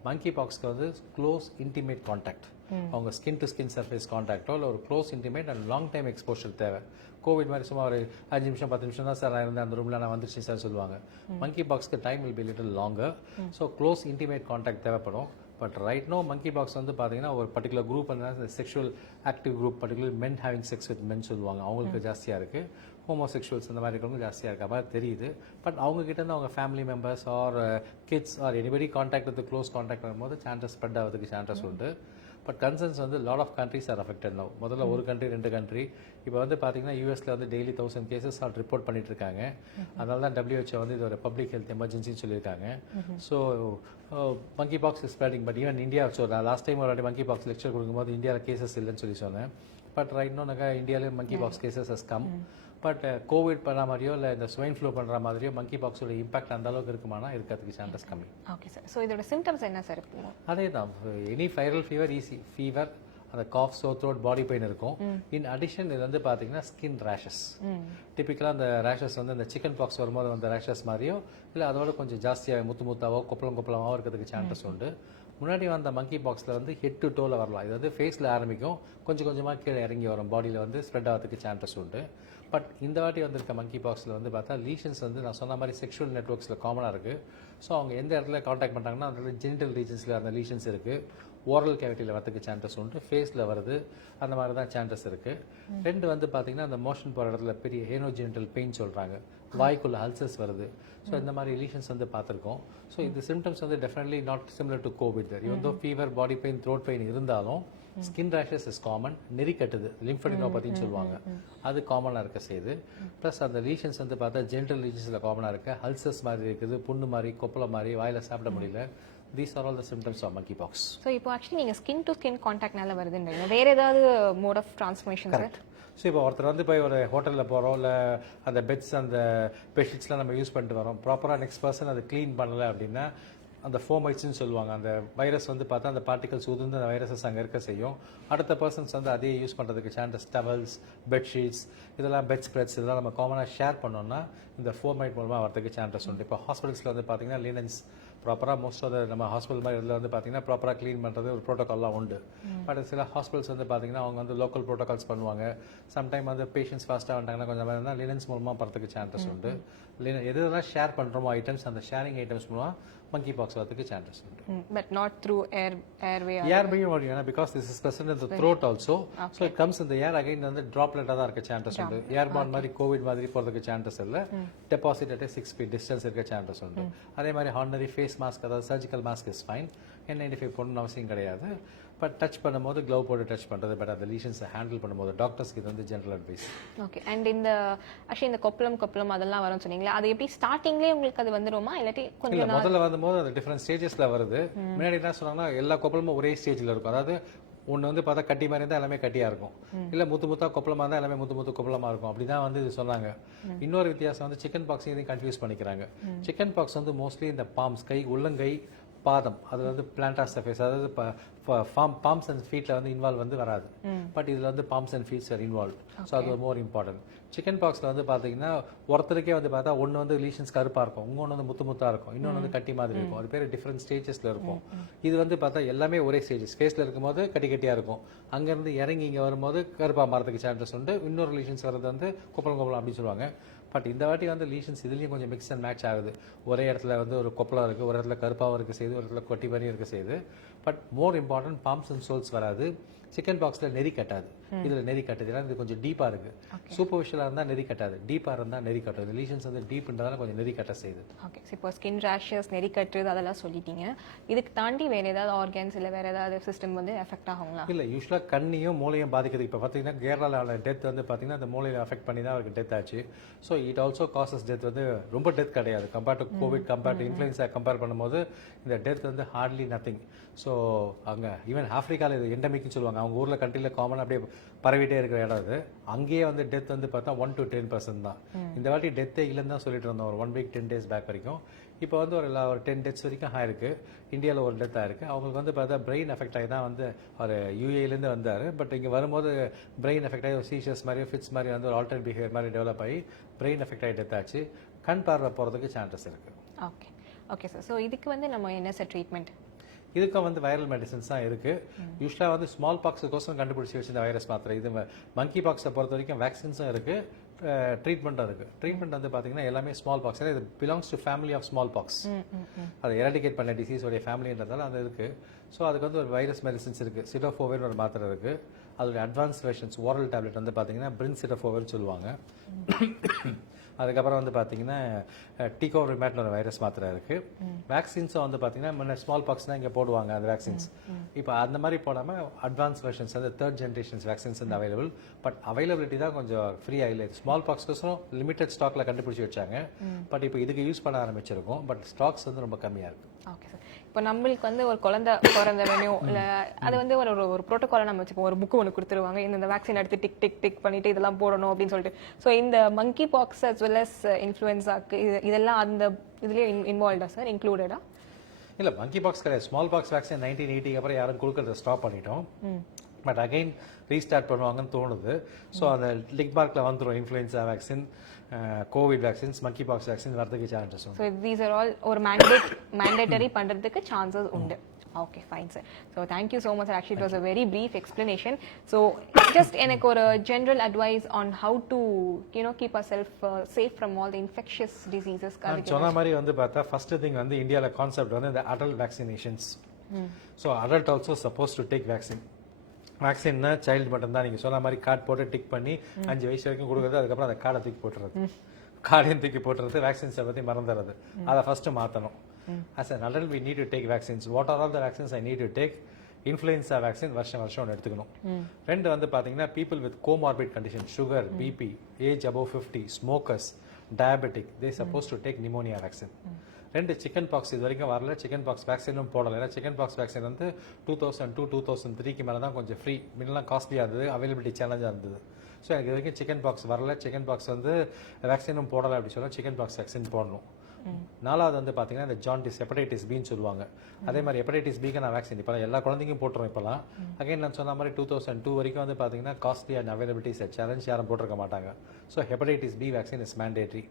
மங்கி பாக்ஸ்க்கு வந்து க்ளோஸ் இன்டிமேட் கான்டாக்ட், அவங்க ஸ்கின் டு ஸ்கின் சர்ஃபேஸ் கான்டாக்டோ இல்லை ஒரு close intimate and long time exposure தேவை. கோவிட் மாதிரி சும்மா ஒரு 5 நிமிஷம் 10 நிமிஷம் தான் சார் நான் இருந்தேன் அந்த ரூமில் நான் வந்துச்சு சார் சொல்லுவாங்க. மங்கி பாக்ஸ்க்கு time will be little longer. So close intimate contact தேவைப்படும். But right now monkey pox வந்து பார்த்தீங்கன்னா ஒரு பர்டிகுலர் குரூப் வந்து sexual active group, particular men having sex with men சொல்லுவாங்க, அவங்களுக்கு ஜாஸ்தியாக இருக்குது. ஹோமோசெக்ஷுவல்ஸ் இந்த மாதிரி இருக்கிறவங்க ஜாஸ்தியாக இருக்க மாதிரி தெரியுது. பட் அவங்க கிட்டேருந்து அவங்க family members or kids or anybody contact with close contact வரும்போது சான்சஸ் ஸ்ப்ரெட் ஆகிறதுக்கு சான்சஸ் உண்டு. பட் கன்சர்ன்ஸ் வந்து lot of countries are affected now. முதல்ல 1 country 2 country, இப்போ வந்து பார்த்தீங்கன்னா யூஎஸ்ல வந்து டெய்லி 1000 cases ஆல் ரிப்போர்ட் பண்ணிட்டு இருக்காங்க. அதனால தான் WHO வந்து இது ஒரு பப்ளிக் ஹெல்த் எமர்ஜென்சின்னு சொல்லியிருக்காங்க. So monkey box is spreading. But even India, so நான் லாஸ்ட் டைம் ஒரு மங்கி பாக்ஸ் லெக்சர் கொடுக்கும்போது இந்தியாவில் கேசஸ் இல்லைன்னு சொல்லி சொன்னேன். பட் ரைட் நோ இந்தியாவிலேயும் monkey pox cases has come. But COVID பண்ணுற மாதிரியோ இல்லை இந்த ஸ்வைன் ஃப்ளூ பண்ணுற மாதிரியோ மங்கி பாக்ஸோட இம்பாக்ட் அந்த அளவுக்கு இருக்குமானா இருக்கிறதுக்கு சான்சஸ் கம்மி. Okay sir. ஸோ இதோட சிம்டம்ஸ் என்ன சார் இருக்கும்? அதே தான், any viral fever, easy fever, அந்த cough, sore throat, body pain இருக்கும். இன் அடிஷன் இது வந்து பார்த்தீங்கன்னா ஸ்கின் ரேஷஸ். டிப்பிக்கலாக அந்த ரேஷஸ் வந்து இந்த சிக்கன் பாக்ஸ் வரும்போது அந்த ரேஷஸ் மாதிரியோ இல்லை அதோட கொஞ்சம் ஜாஸ்தியாக முத்தாவோ கொப்பளமாவோ இருக்கிறதுக்கு சான்சஸ் உண்டு. முன்னாடி வந்த மங்கி பாக்ஸில் வந்து ஹெட் டு டோவில் வரலாம். இது வந்து ஃபேஸில் ஆரம்பிக்கும், கொஞ்சம் கொஞ்சமாக கீழே இறங்கி வரும், பாடியில் வந்து ஸ்ப்ரெட் ஆகிறதுக்கு சான்சஸ் உண்டு. பட் இந்த வாட்டி வந்திருக்க மங்கி பாக்ஸில் வந்து பார்த்தா லீஷன்ஸ் வந்து நான் சொன்ன மாதிரி செக்ஷுவல் நெட்ஒர்க்ஸில் காமனாக இருக்குது. ஸோ அவங்க எந்த இடத்துல காண்டாக்ட் பண்ணுறாங்கன்னா அந்த ஜெனிட்டல் ரீஜன்ஸில் அந்த லீஷன்ஸ் இருக்குது. ஓரல் கேவிட்டியில் வரதுக்கு சான்சஸ் உண்டு, ஃபேஸில் வருது, அந்த மாதிரி தான் சான்சஸ் இருக்குது. 2 வந்து பார்த்தீங்கன்னா அந்த மோஷன் போகிற இடத்துல பெரிய ஏனோஜெனிட்டல் பெயின் சொல்கிறாங்க, வாய்க்குள்ள அல்சர்ஸ் வருது. ஸோ இந்த மாதிரி லீஷன்ஸ் வந்து பார்த்துருக்கோம். ஸோ இந்த சிம்டம்ஸ் வந்து definitely not similar to Covid. இவன் தோ fever, body pain, throat pain இருந்தாலும் ஸ்கின் ரேஷஸ் இஸ் காமன். நெறி கட்டுது, லிம்ஃபடினோபதின்னு சொல்லுவாங்க, அது காமனாக இருக்க செய்யுது. ப்ளஸ் அந்த லீஷன்ஸ் வந்து பார்த்தா ஜெனிட்டல் லீஷன்ஸில் காமனாக இருக்கு, அல்சர்ஸ் மாதிரி இருக்குது, புண்ணு மாதிரி, கொப்பளம் மாதிரி, வாயில் சாப்பிட முடியல. These are all the symptoms of monkeypox. So இப்போ ஆக்சுவலி நீங்கள் ஸ்கின் டு ஸ்கின் கான்டாக்ட்னால வருதுன்றீங்க, வேற ஏதாவது mode of transmission? Correct. So இப்போ ஒருத்தர் வந்து போய் ஒரு ஹோட்டலில் போகிறோம், இல்லை அந்த பெட்ஸ் அந்த பெட்ஷீட்ஸ்லாம் நம்ம யூஸ் பண்ணிட்டு வரோம், ப்ராப்பராக நெக்ஸ்ட் பர்சன் அதை க்ளீன் பண்ணலை அப்படின்னா அந்த ஃபோமைட்ஸ்ன்னு சொல்லுவாங்க, அந்த வைரஸ் வந்து பார்த்தா அந்த பார்ட்டிகல்ஸ் உதிர்ந்து அந்த வைரஸஸ் அங்கே இருக்க செய்யும். அடுத்த பர்சன்ஸ் வந்து அதே யூஸ் பண்ணுறதுக்கு சான்சஸ், டவல்ஸ், பெட்ஷீட்ஸ், இதெல்லாம் பெட் ஸ்ப்ரெட்ஸ், இதெல்லாம் நம்ம காமனாக ஷேர் பண்ணோம்னா இந்த ஃபோமைட் மூலமாக வரதுக்கு சான்சஸ் உண்டு. இப்போ ஹாஸ்பிட்டல்ஸில் வந்து பார்த்தீங்கன்னா லினன்ஸ் ப்ராப்பராக மோஸ்ட் ஆஃப் நம்ம ஹாஸ்பிட்டல் மாதிரி இதில் வந்து பார்த்தீங்கன்னா ப்ராப்பராக க்ளீன் பண்ணுறது ஒரு ப்ரோட்டோக்கால்லாம் உண்டு. பட் சில ஹாஸ்பிட்டல்ஸ் வந்து பார்த்தீங்கன்னா அவங்க வந்து லோக்கல் ப்ரோட்டோகால்ஸ் பண்ணுவாங்க. சம்டைம் வந்து பேஷண்ட்ஸ் ஃபாஸ்ட்டாக வந்துட்டாங்கன்னா கொஞ்சம் மாதிரி இருந்தால் லினன்ஸ் மூலமாக பறதுக்கு சான்சஸ் உண்டு. எதுலாம் ஷேர் பண்ணுறோமோ ஐட்டம்ஸ், அந்த ஷேரிங் ஐட்டம்ஸ் மூலமாக மங்கி பாக்ஸ் வரதுக்கு சான்சஸ் உண்டு. But not through airway. Airway or because this is present in the throat also. Okay. So it comes in the air again, வந்து droplet தான் இருக்க சான்சஸ் உண்டு. ஏர்பார்ன் மாதிரி கோவிட் மாதிரி போறதுக்கு சான்சஸ் இல்ல. டெபாசிட் at 6 feet distance இருக்க சான்சஸ் உண்டு. அதே மாதிரி ஆர்டினரி ஃபேஸ் மாஸ்க், அதாவது surgical mask is fine. N95 போடணும்னு அவசியம் கிடையாது. பட் டச் பண்ணும்போது க்ளவ் போட்டு டச் பண்ணுறது பட் அந்த லீஷன்ஸை ஹேண்டில் பண்ணும்போது டாக்டர்ஸ்க்கு இது வந்து ஜென்ரல் அட்வைஸ். ஓகே. அண்ட் இந்த ஆக்சுவலி இந்த கொப்பளம் அதெல்லாம் வரும்னு சொன்னீங்களா, அது எப்படி ஸ்டார்டிங்லேயே உங்களுக்கு அது வந்துருமா இல்லாட்டி கொஞ்சம் முதல்ல வரும்போது அது டிஃப்ரெண்ட் ஸ்டேஜஸில் வருது. முன்னாடி என்ன சொன்னாங்கன்னா எல்லா கொப்பளமும் ஒரே ஸ்டேஜில் இருக்கும். அதாவது ஒன்று வந்து பார்த்தா கட்டி மாதிரி இருந்தால் எல்லாமே கட்டியாக இருக்கும், இல்லை முத்தா கொப்பளமாக இருந்தால் எல்லாமே முத்து கொப்பளமாக இருக்கும், அப்படி தான் வந்து இது சொன்னாங்க. இன்னொரு வித்தியாசம் வந்து சிக்கன் பாக்ஸ் இதையும் கன்ஃபியூஸ் பண்ணிக்கிறாங்க. சிக்கன் பாக்ஸ் வந்து மோஸ்ட்லி இந்த பாம்ஸ், கை, உள்ளங்கை, பாதம், அது வந்து பிளான்டார் சர்ஃபேஸ், அதாவது palms and feetல வந்து இன்வால்வ் வந்து வராது. பட் இதுல வந்து palms and feet are involved. So அது மோர் இம்பார்ட்டன்ட். சிக்கன் பாக்ஸ்ல வந்து பாத்தீங்கன்னா ஒருத்தருக்கே வந்து பார்த்தா ஒன்று வந்து லீஷன்ஸ் கருப்பா இருக்கும், இன்னொன்று வந்து முத்தா இருக்கும், இன்னொன்று வந்து கட்டி மாதிரி இருக்கும். அது பேர் டிஃப்ரெண்ட் ஸ்டேஜஸ்ல இருக்கும். இது வந்து பார்த்தா எல்லாமே ஒரே ஸ்டேஜஸ். ஃபேஸ்ல இருக்கும்போது கட்டியா இருக்கும், அங்கேருந்து இறங்கி இங்கே வரும்போது கருப்பா மாறதுக்கு சான்சஸ் உண்டு. இன்னொரு லீஷன்ஸ் வர்றது வந்து கொப்பளம் அப்படின்னு சொல்லுவாங்க. பட் இந்த வாட்டி வந்து லீஷன்ஸ் இதுலேயும் கொஞ்சம் மிக்ஸ் அண்ட் மேட்ச் ஆகுது. ஒரே இடத்துல வந்து ஒரு கொப்பளம் இருக்குது, ஒரு இடத்துல கருப்பாகவும் இருக்க செய்யுது, ஒரு இடத்துல கொட்டி மாதிரியும் இருக்க செய்யுது. But more important palms and soles வராது. சிக்கன் பாக்ஸில் நெறி கட்டாது. இதில் நெறி கட்டுது, ஏன்னா இது கொஞ்சம் டீப்பாக இருக்குது. சூப்பர்ஃபிஷியலாக இருந்தால் நெறி கட்டாது, டீப்பாக இருந்தால் நெறி கட்டுது. லீஷன்ஸ் வந்து டீப்ன்றதால கொஞ்சம் நெறி கட்ட செய்யுது. ஓகே, இப்போ ஸ்கின் ரேஷஸ், நெறி கட்டுறது அதெல்லாம் சொல்லிட்டீங்க. இதுக்கு தாண்டி வேறு ஏதாவது ஆர்கன்ஸ் இல்லை வேறு ஏதாவது சிஸ்டம் வந்து எஃபெக்ட் ஆகுங்களா? இல்லை, யூஸ்வலாக கண்ணையும் மூளையும் பாதிக்கிறது. இப்போ பார்த்தீங்கன்னா கேரளாவில் டெத் வந்து பார்த்தீங்கன்னா அந்த மூளையில் அஃபெக்ட் பண்ணி தான் அவருக்கு டெத் ஆச்சு. So it also causes death. வந்து ரொம்ப டெத் கிடையாது compared to Covid, compared to influenza compare பண்ணும்போது இந்த டெத் வந்து ஹார்ட்லி நத்திங். ஸோ அங்கே ஈவன் ஆஃப்ரிக்காவில் இது எண்டமிக்னு சொல்லுவாங்க. அவங்க ஊரில் கண்ட்ரியில் காமனாக அப்படியே பரவிட்டே இருக்கிற இடம் அது. அங்கேயே வந்து டெத் வந்து பார்த்தா 1 to 10% தான். இந்த வாட்டி டெத்தே இல்லைன்னு தான் சொல்லிட்டு இருந்தோம் ஒரு 1 week 10 days பேக் வரைக்கும். இப்போ வந்து ஒரு 10 டெத்ஸ் வரைக்கும் ஆயிருக்கு. இந்தியாவில் ஒரு டெத் ஆயிருக்கு. அவங்களுக்கு வந்து பார்த்தா பிரெயின் எஃபெக்ட் ஆகி தான் வந்து அவர் யூஏலேருந்து வந்தார். பட் இங்கே வரும்போது பிரெயின் எஃபெக்ட் ஆகி ஒரு சீஷஸ் மாதிரி ஃபிட்ஸ் மாதிரி வந்து ஒரு ஆல்டர் பிஹேவியர் மாதிரி டெவலப் ஆகி பிரெயின் எஃபெக்ட் ஆகி டெத் ஆச்சு. கண் பார்வை போகிறதுக்கு சான்சஸ் இருக்குது. Okay okay sir. ஸோ இதுக்கு வந்து நம்ம என்ன சார் ட்ரீட்மெண்ட்? இதுக்கும் வந்து வைரல் மெடிசன்ஸ் தான் இருக்குது. யூஸ்வலாக வந்து ஸ்மால் பாக்ஸுக்கோசம் கண்டுபிடிச்சி வச்சு இந்த வைரஸ் மாத்திரை. இது மங்கி பாக்ஸை பொறுத்த வரைக்கும் வேக்சின்ஸும் இருக்குது, ட்ரீட்மெண்ட்டும் இருக்குது. ட்ரீட்மெண்ட் வந்து பார்த்தீங்கன்னா எல்லாமே ஸ்மால் பாக்ஸ். ஏன்னா இது belongs to family of smallpox. அதை எராடிகேட் பண்ண டிசீஸோடைய ஃபேமிலின்றதால அது இருக்குது. ஸோ அதுக்கு வந்து ஒரு வைரஸ் மெடிசன்ஸ் இருக்குது. சிடோஃபோவின் ஒரு மாத்திரை இருக்குது. அதோடைய அட்வான்ஸ் வெர்ஷன்ஸ் ஓரல் டேப்லெட் வந்து பார்த்தீங்கன்னா பிரின்சிடோஃபோவின் சொல்லுவாங்க. அதுக்கப்புறம் வந்து பார்த்தீங்கன்னா டிகோவிமேட்னு ஒரு வைரஸ் மாத்திரை இருக்குது. வேக்சின்ஸும் வந்து பார்த்தீங்கன்னா முன்ன ஸ்மால் பாக்ஸ் தான் இங்கே போடுவாங்க அந்த வேக்சின்ஸ். இப்போ அந்த மாதிரி போடாமல் அட்வான்ஸ் வெர்ஷன்ஸ் வந்து 3rd generation வேக்சின்ஸ் வந்து அவைலபிள். பட் அவைலபிலிட்டி தான் கொஞ்சம் ஃப்ரீயாக இல்லை. ஸ்மால் பாக்ஸ்க்கோசரம் லிமிடெட் ஸ்டாக்ல கண்டுபிடிச்சி வச்சாங்க. பட் இப்போ இதுக்கு யூஸ் பண்ண ஆரம்பிச்சிருக்கோம். பட் ஸ்டாக்ஸ் வந்து ரொம்ப கம்மியாக இருக்குது. Okay sir. இப்போ நம்மளுக்கு வந்து ஒரு குழந்தை பிறந்தவனையும் இல்லை அது வந்து ஒரு ப்ரோட்டோகாலை நம்ம வச்சுப்போம். ஒரு புக்கு ஒன்று கொடுத்துருவாங்க, இந்த வேக்சின் எடுத்து டிக் டிக் டிக் பண்ணிட்டு இதெல்லாம் போடணும் அப்படின்னு சொல்லிட்டு. ஸோ இந்த மங்கி பாக்ஸ் அஸ் வெல் அஸ் இன்ஃப்ளூயன்ஸாக்கு இதெல்லாம் அந்த இதுலேயே இன்வால்வ்டா சார், இன்க்ளூடடா? இல்லை, மங்கி பாக்ஸ் கிடையாது. ஸ்மால் பாக்ஸ் வேக்சின் 1980 அப்புறம் யாரும் கொடுக்கறத ஸ்டாப் பண்ணிட்டோம். பட் அகைன் ரீஸ்டார்ட் பண்ணுவாங்கன்னு தோணுது. ஸோ அந்த லிக் மார்க்கில் வந்துடும் இன்ஃப்ளூயன்ஸா வேக்சின், கோவிட் வேக்சின்ஸ், மங்கி பாக்ஸ் வேக்சின் வரதுக்கு சான்சஸ் உண்டு. ஸோ தீஸ் ஆர் ஆல் ஒரு மேண்டேட்டரி பண்ணுறதுக்கு சான்சஸ் உண்டு. Okay, fine, sir. So thank you so much, sir. Actually, it was a very brief explanation. So just எனக்கு ஒரு general advice on how to, keep ourselves safe from all the infectious diseases. சொன்ன மாதிரி வந்து பார்த்தா first thing வந்து இந்தியால கான்செப்ட் வந்து இந்த adult vaccinations. So adult also supposed to take vaccine. வேக்சின்னா சைல்டு மட்டும் தான். நீங்கள் சொன்ன மாதிரி கார்டு போட்டு டிக் பண்ணி 5 வயசு வரைக்கும் கொடுக்குறது. அதுக்கப்புறம் அந்த கார்டை தூக்கி போட்டுறது, கார்டையும் தூக்கி போட்டுறது, வேக்சின்ஸை பற்றி மறந்துடுறது. அதை ஃபர்ஸ்ட் மாற்றணும். As an adult we need to take vaccines. What are all the vaccines I need to take? Influenza vaccine வருஷம் ஒன்று எடுத்துக்கணும். ரெண்டு வந்து பார்த்தீங்கன்னா people with comorbid condition, sugar, BP, age above 50, smokers, diabetic, they suppose to take pneumonia vaccine. ரெண்டு சிக்கன் பாக்ஸ் இது வரைக்கும் வரல, சிக்கன் பாக்ஸ் வேக்சினும் போடலை. ஏன்னா சிக்கன் பாக்ஸ் வேக்சின் வந்து 2002, 2003 மேலே தான் கொஞ்சம் ஃப்ரீ, முன்னெல்லாம் காஸ்ட்லியாக இருந்தது, அவைலபிலிட்டி சேலஞ்சாக இருந்தது. ஸோ எனக்கு இது வரைக்கும் சிக்கன் பாக்ஸ் வரல, சிக்கன் பாக்ஸ் வந்து வேக்சினும் போடலை அப்படி சொல்ல சிக்கன் பாக்ஸ் வேக்சின் போடணும். நாலாவது வந்து பார்த்தீங்கன்னா இந்த ஜாண்டிஸ், ஹெப்படைட்டிஸ் பின்னு சொல்லுவாங்க. அதே மாதிரி ஹெப்படைட்டிஸ் பிக்கு நான் வேக்சின் இப்போ எல்லா குழந்தைக்கும் போட்டுரும். இப்போலாம் அகைன் நான் சொன்ன மாதிரி 2002 வரைக்கும் வந்து பார்த்தீங்கன்னா காஸ்ட்லி அண்ட் அவைலபிலிட்டிஸ் சேலஞ்ச் யாரும் போட்டிருக்க மாட்டாங்க. So hepatitis B vaccine is mandatory.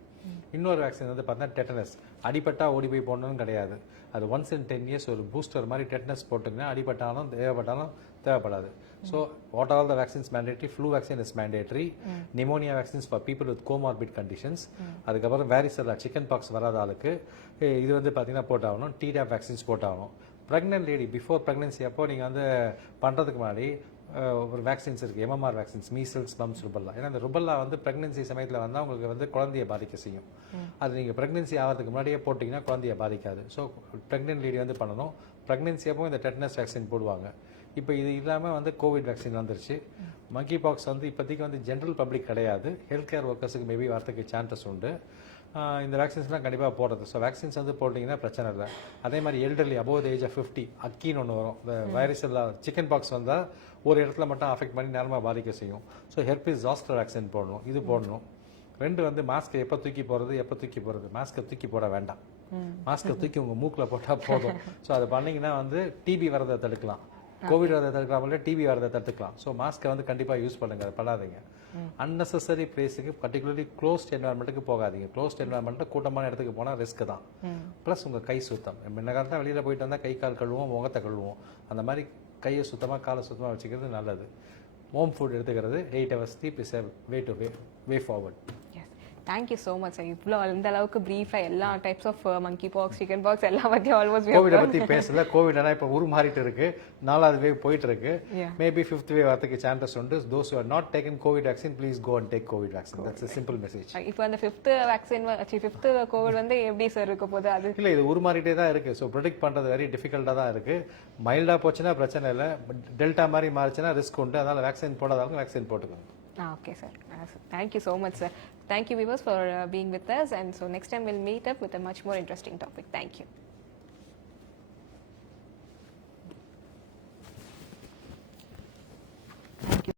இன்னொரு வேக்சின் வந்து பார்த்தீங்கன்னா டெட்டனஸ். அடிப்பட்டா ஓடி போய் போடணும்னு கிடையாது. அது ஒன்ஸ் இன் 10 years ஒரு பூஸ்டர் மாதிரி டெட்டனஸ் போட்டுங்கன்னா அடிப்பட்டாலும் தேவைப்பட்டாலும் தேவைப்படாது. So what are all the vaccines mandatory? Flu vaccine is mandatory. Pneumonia vaccines for people with comorbid conditions. அதுக்கப்புறம் வேரிசெல்லா, சிக்கன் பாக்ஸ் வராத ஆளுக்கு இது வந்து பார்த்தீங்கன்னா போட்டாகணும். டிடாப் வேக்சின்ஸ் போட்டாகணும். ப்ரெக்னென்ட் லேடி பிஃபோர் ப்ரெக்னன்சி அப்போ நீங்கள் வந்து பண்ணுறதுக்கு முன்னாடி ஒரு வேக்சின்ஸ் இருக்குது, MMR vaccines, measles, mumps, rubella. ஏன்னா இந்த ருபல்லா வந்து ப்ரெக்னன்சி சமயத்தில் வந்தால் உங்களுக்கு வந்து குழந்தைய பாதிக்க செய்யும். அது நீங்கள் ப்ரெக்னன்சி ஆகிறதுக்கு முன்னாடியே போட்டிங்கன்னா குழந்தைய பாதிக்காது. ஸோ ப்ரெக்னென்ட் லேடி வந்து பண்ணணும். ப்ரெக்னன்சி அப்போ இந்த டெட்டனஸ் வேக்சின் போடுவாங்க. இப்போ இது இல்லாமல் வந்து கோவிட் வேக்சின் வந்துருச்சு. மங்கி பாக்ஸ் வந்து இப்போதைக்கு வந்து ஜென்ரல் பப்ளிக் கிடையாது, ஹெல்த் கேர் ஒர்க்கர்ஸுக்கு மேபி வரதுக்கு சான்சஸ் உண்டு. இந்த வேக்சின்ஸ்லாம் கண்டிப்பாக போடுறது. ஸோ வேக்சின்ஸ் வந்து போட்டிங்கன்னா பிரச்சனை இல்லை. அதே மாதிரி elderly above the age of 50 அக்கின்னு ஒன்று வரும். இந்த வைரஸ் எல்லாம் சிக்கன் பாக்ஸ் வந்தால் ஒரு இடத்துல மட்டும் அஃபெக்ட் பண்ணி நேரமாக பாதிக்க செய்யும். ஸோ ஹெர்பிஸ் ஜாஸ்டர் வேக்சின் போடணும், இது போடணும். ரெண்டு வந்து மாஸ்க்கை எப்போ தூக்கி போகிறது, மாஸ்க்கை தூக்கி போட வேண்டாம். மாஸ்க்கை தூக்கி உங்கள் மூக்கில் போட்டால் போதும். ஸோ அதை பண்ணிங்கன்னா வந்து டிபி வரதை தடுக்கலாம். கோவிட் வரதை தடுக்கலாம், டிவி வரதை தடுத்துக்கலாம். ஸோ மாஸ்க்கை வந்து கண்டிப்பாக யூஸ் பண்ணுங்க, அதை பண்ணாதீங்க. அன்னெசரி பிளேஸுக்கு பர்டிகுலர்லி க்ளோஸ்ட் என்வரன்மெண்ட்டுக்கு போகாதீங்க. க்ளோஸ்ட் என்வரன்மெண்ட்டில் கூட்டமான இடத்துக்கு போனால் ரிஸ்க் தான். ப்ளஸ் உங்கள் கை சுத்தம். முன்ன காலத்தில் வெளியில் போயிட்டு வந்தால் கை கால் கழுவோம், முகத்தை கழுவோம். அந்த மாதிரி கையை சுத்தமாக காலை சுத்தமாக வச்சுக்கிறது நல்லது. ஹோம் ஃபுட் எடுத்துக்கிறது 8 hours sleep is a way forward. Thank you so much sir. இவ்வளோ இந்த அளவுக்கு ப்ரீஃபாக எல்லா types of monkeypox, chickenpox எல்லாம் பற்றி ஆல்மோஸ்ட் கோவிடை பற்றி பேசல. கோவிட் ஆனால் இப்போ உருமாறிட்டு இருக்கு, 4வது வேவ் போயிட்டு இருக்கு. மேபி 5th வேவ் வரதுக்கு சான்சஸ் உண்டு. Those who are not taken COVID vaccine, please go and take COVID vaccine. That's a simple message. இப்போ அந்த 5th வேக்சின் 5th கோவிட் வந்து எப்படி சார் இருக்க போகுது? அது இல்லை, இது உருமாறிட்டே தான் இருக்கு. ஸோ ப்ரெடிக்ட் பண்ணுறது வெரி டிஃபிகல்ட்டாக தான் இருக்கு. மைல்டாக போச்சுன்னா பிரச்சனை இல்லை, பட் டெல்டா மாதிரி மாறிச்சுன்னா ரிஸ்க் உண்டு. அதனால் வேக்சின் போடாதாலும் வேக்சின் போட்டுக்கணும். Okay, sir. Thank you so much, sir. Thank you, viewers, for being with us. And so next time we'll meet up with a much more interesting topic. Thank you.